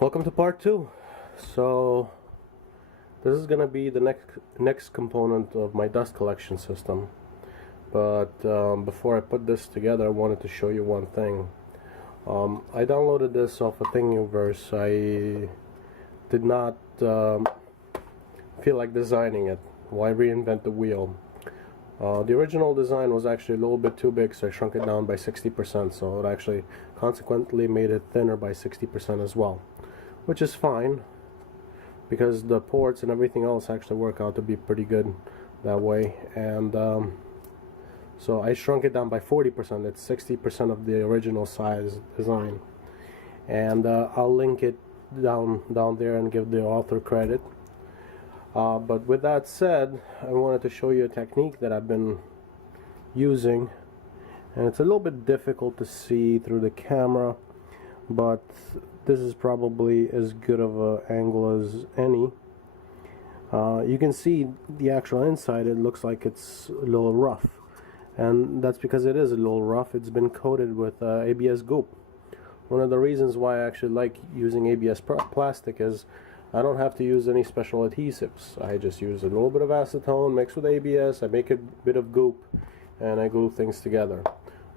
Welcome to part 2. So this is gonna be the next component of my dust collection system. But before I put this together, I wanted to show you one thing. I downloaded this off of Thingiverse. I did not feel like designing it. Why reinvent the wheel? The original design was actually a little bit too big, so I shrunk it down by 60%. So it actually consequently made it thinner by 60% as well, which is fine because the ports and everything else actually work out to be pretty good that way. And so I shrunk it down by 40%. It's 60% of the original size design, and I'll link it down there and give the author credit. But with that said, I wanted to show you a technique that I've been using, and it's a little bit difficult to see through the camera, but this is probably as good of an angle as any. You can see the actual inside. It looks like it's a little rough, and that's because it is a little rough. It's been coated with ABS goop. One of the reasons why I actually like using ABS plastic is I don't have to use any special adhesives. I just use a little bit of acetone mixed with ABS. I make a bit of goop and I glue things together.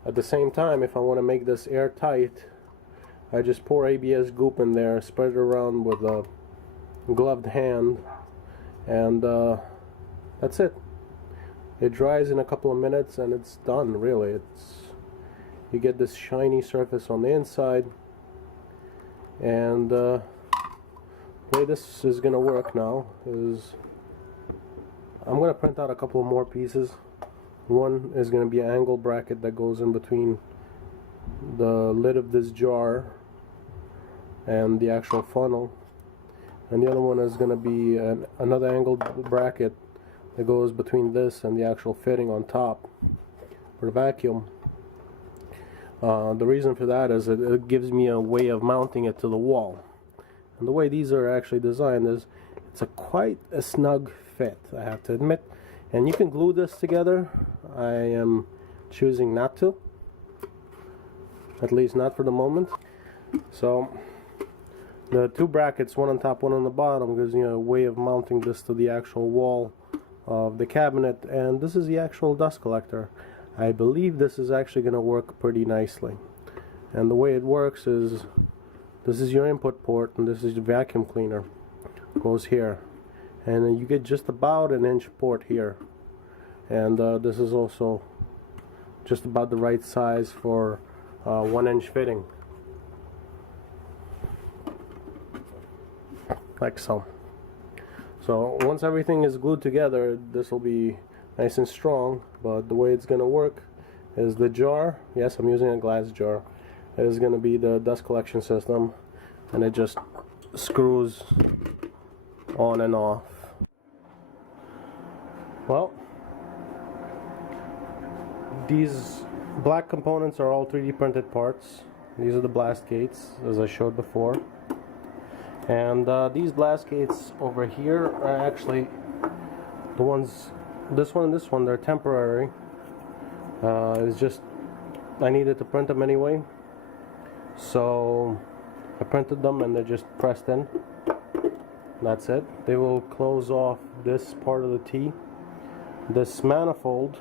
At the same time, if I want to make this airtight, I just pour ABS goop in there, spread it around with a gloved hand, and that's it. It dries in a couple of minutes and it's done, really. You get this shiny surface on the inside, and the way this is going to work now is I'm going to print out a couple of more pieces. One is going to be an angle bracket that goes in between the lid of this jar and the actual funnel, and the other one is going to be another angled bracket that goes between this and the actual fitting on top for the vacuum. The reason for that is it gives me a way of mounting it to the wall. And the way these are actually designed is it's quite a snug fit, I have to admit. And you can glue this together. I am choosing not to, at least not for the moment. So the two brackets, one on top, one on the bottom, gives you a way of mounting this to the actual wall of the cabinet. And this is the actual dust collector. I believe this is actually going to work pretty nicely. And the way it works is this is your input port and this is the vacuum cleaner. It goes here, and then you get just about an inch port here, and this is also just about the right size for 1 inch fitting, like so. So once everything is glued together, this will be nice and strong. But the way it's going to work is the jar, yes, I'm using a glass jar, it is going to be the dust collection system, and it just screws on and off. Well, these black components are all 3D printed parts. These are the blast gates, as I showed before. And these blast gates over here are actually the ones, this one and this one, they're temporary. It's just I needed to print them anyway, so I printed them and they're just pressed in. That's it. They will close off this part of the T. This manifold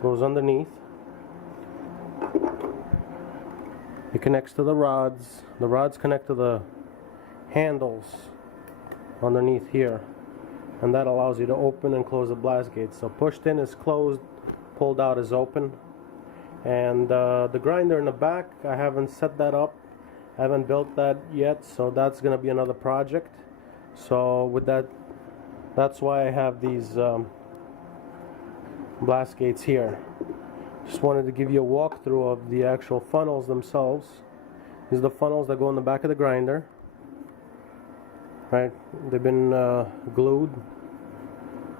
goes underneath. It connects to the rods. The rods connect to the handles underneath here, and that allows you to open and close the blast gate. So pushed in is closed, pulled out is open. And the grinder in the back, I haven't set that up, I haven't built that yet, so that's going to be another project. So with that, that's why I have these blast gates here. Just wanted to give you a walkthrough of the actual funnels themselves. These are the funnels that go in the back of the grinder. Right, they've been glued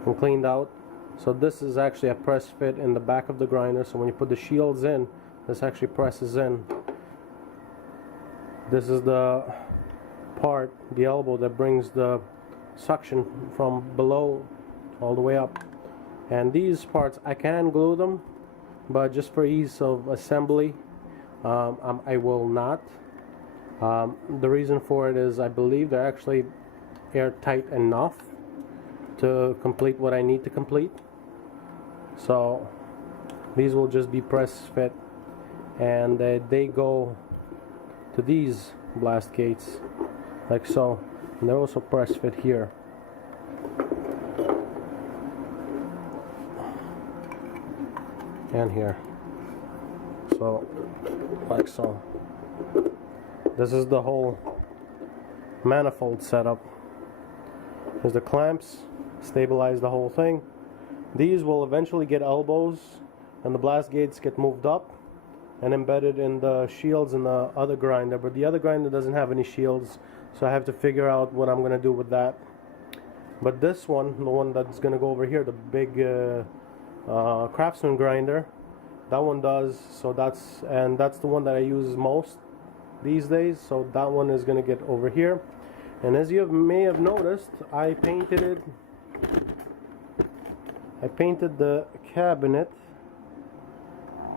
and cleaned out. So this is actually a press fit in the back of the grinder, so when you put the shields in, this actually presses in. This is the part, the elbow, that brings the suction from below all the way up. And these parts, I can glue them, but just for ease of assembly, I will not. The reason for it is I believe they're actually airtight enough to complete what I need to complete. So these will just be press fit, and they go to these blast gates like so, and they're also press fit here. And here, so like so. This is the whole manifold setup. There's the clamps, stabilize the whole thing. These will eventually get elbows, and the blast gates get moved up and embedded in the shields in the other grinder, but the other grinder doesn't have any shields, so I have to figure out what I'm gonna do with that. But this one, the one that's gonna go over here, the big Craftsman grinder, that one does. So that's the one that I use most these days, so that one is gonna get over here. And as you may have noticed, I painted the cabinet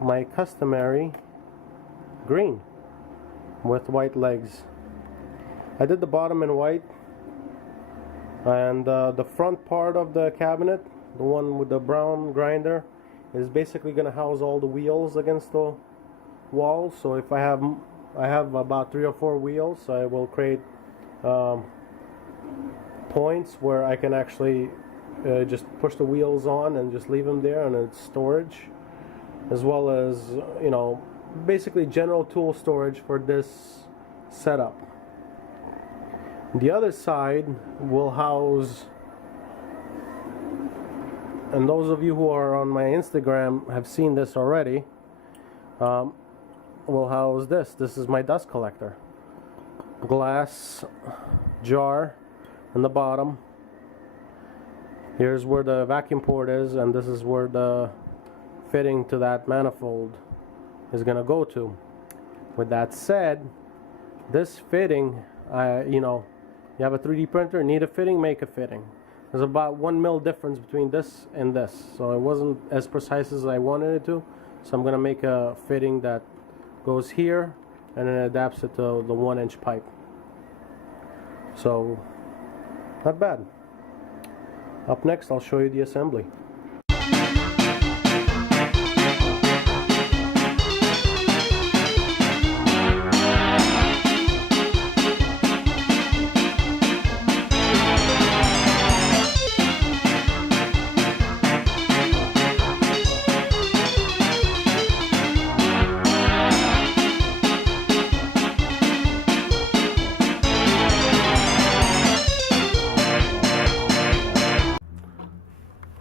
my customary green with white legs. I did the bottom in white, and the front part of the cabinet, the one with the brown grinder, is basically going to house all the wheels against the wall. So if I have about 3 or 4 wheels, so I will create points where I can actually just push the wheels on and just leave them there, and it's storage, as well as, you know, basically general tool storage for this setup. The other side will house, and those of you who are on my Instagram have seen this already, will house this. This is my dust collector. Glass jar in the bottom. Here's where the vacuum port is, and this is where the fitting to that manifold is gonna go to. With that said, this fitting, you know, you have a 3D printer, need a fitting, make a fitting. There's about 1 mil difference between this and this, so it wasn't as precise as I wanted it to. So I'm gonna make a fitting that goes here and then adapts it to the 1-inch pipe. So not bad. Up next, I'll show you the assembly.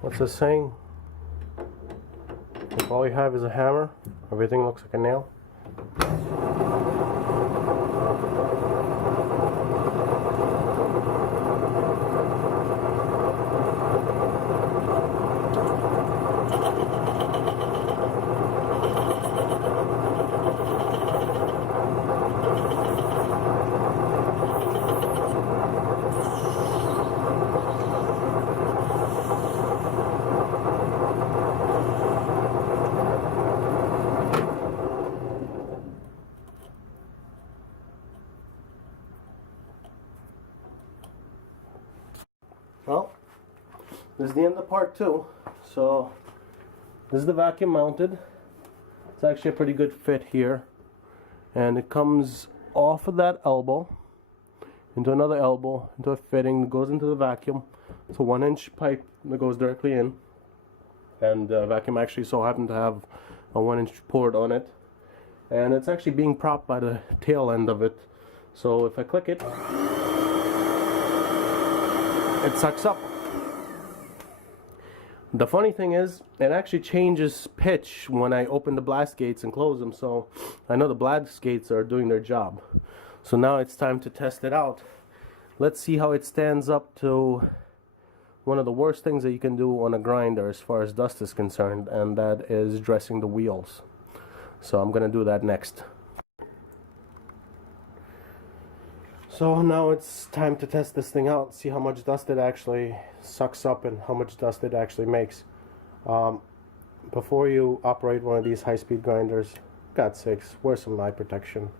What's this saying? If all you have is a hammer, everything looks like a nail. Well, this is the end of part 2. So this is the vacuum mounted. It's actually a pretty good fit here, and it comes off of that elbow into another elbow, into a fitting that goes into the vacuum. It's a 1-inch pipe that goes directly in, and the vacuum actually so happened to have a 1-inch port on it, and it's actually being propped by the tail end of it. So if I click it, it sucks up. The funny thing is, it actually changes pitch when I open the blast gates and close them, so I know the blast gates are doing their job. So now it's time to test it out. Let's see how it stands up to one of the worst things that you can do on a grinder as far as dust is concerned, and that is dressing the wheels. So I'm gonna do that next. So now it's time to test this thing out, see how much dust it actually sucks up and how much dust it actually makes. Before you operate one of these high-speed grinders, God's sakes, wear some eye protection.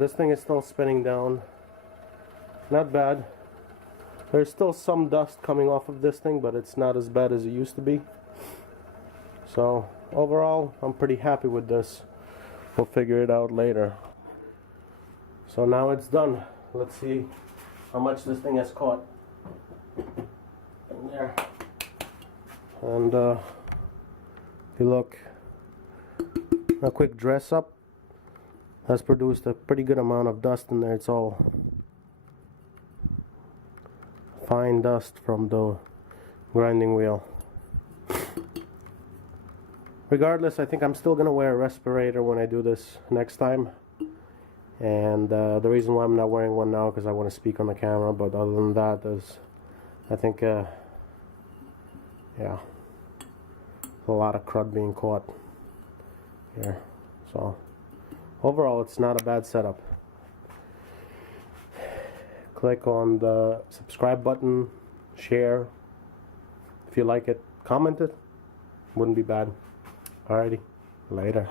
This thing is still spinning down. Not bad. There's still some dust coming off of this thing, but it's not as bad as it used to be. So overall, I'm pretty happy with this. We'll figure it out later. So now it's done. Let's see how much this thing has caught. In there. And if you look, a quick dress up has produced a pretty good amount of dust in there. It's all fine dust from the grinding wheel. Regardless, I think I'm still gonna wear a respirator when I do this next time. And the reason why I'm not wearing one now because I want to speak on the camera, but other than that is I think yeah, a lot of crud being caught here. So overall, it's not a bad setup. Click on the subscribe button, share if you like it, comment it, wouldn't be bad. Alrighty, later.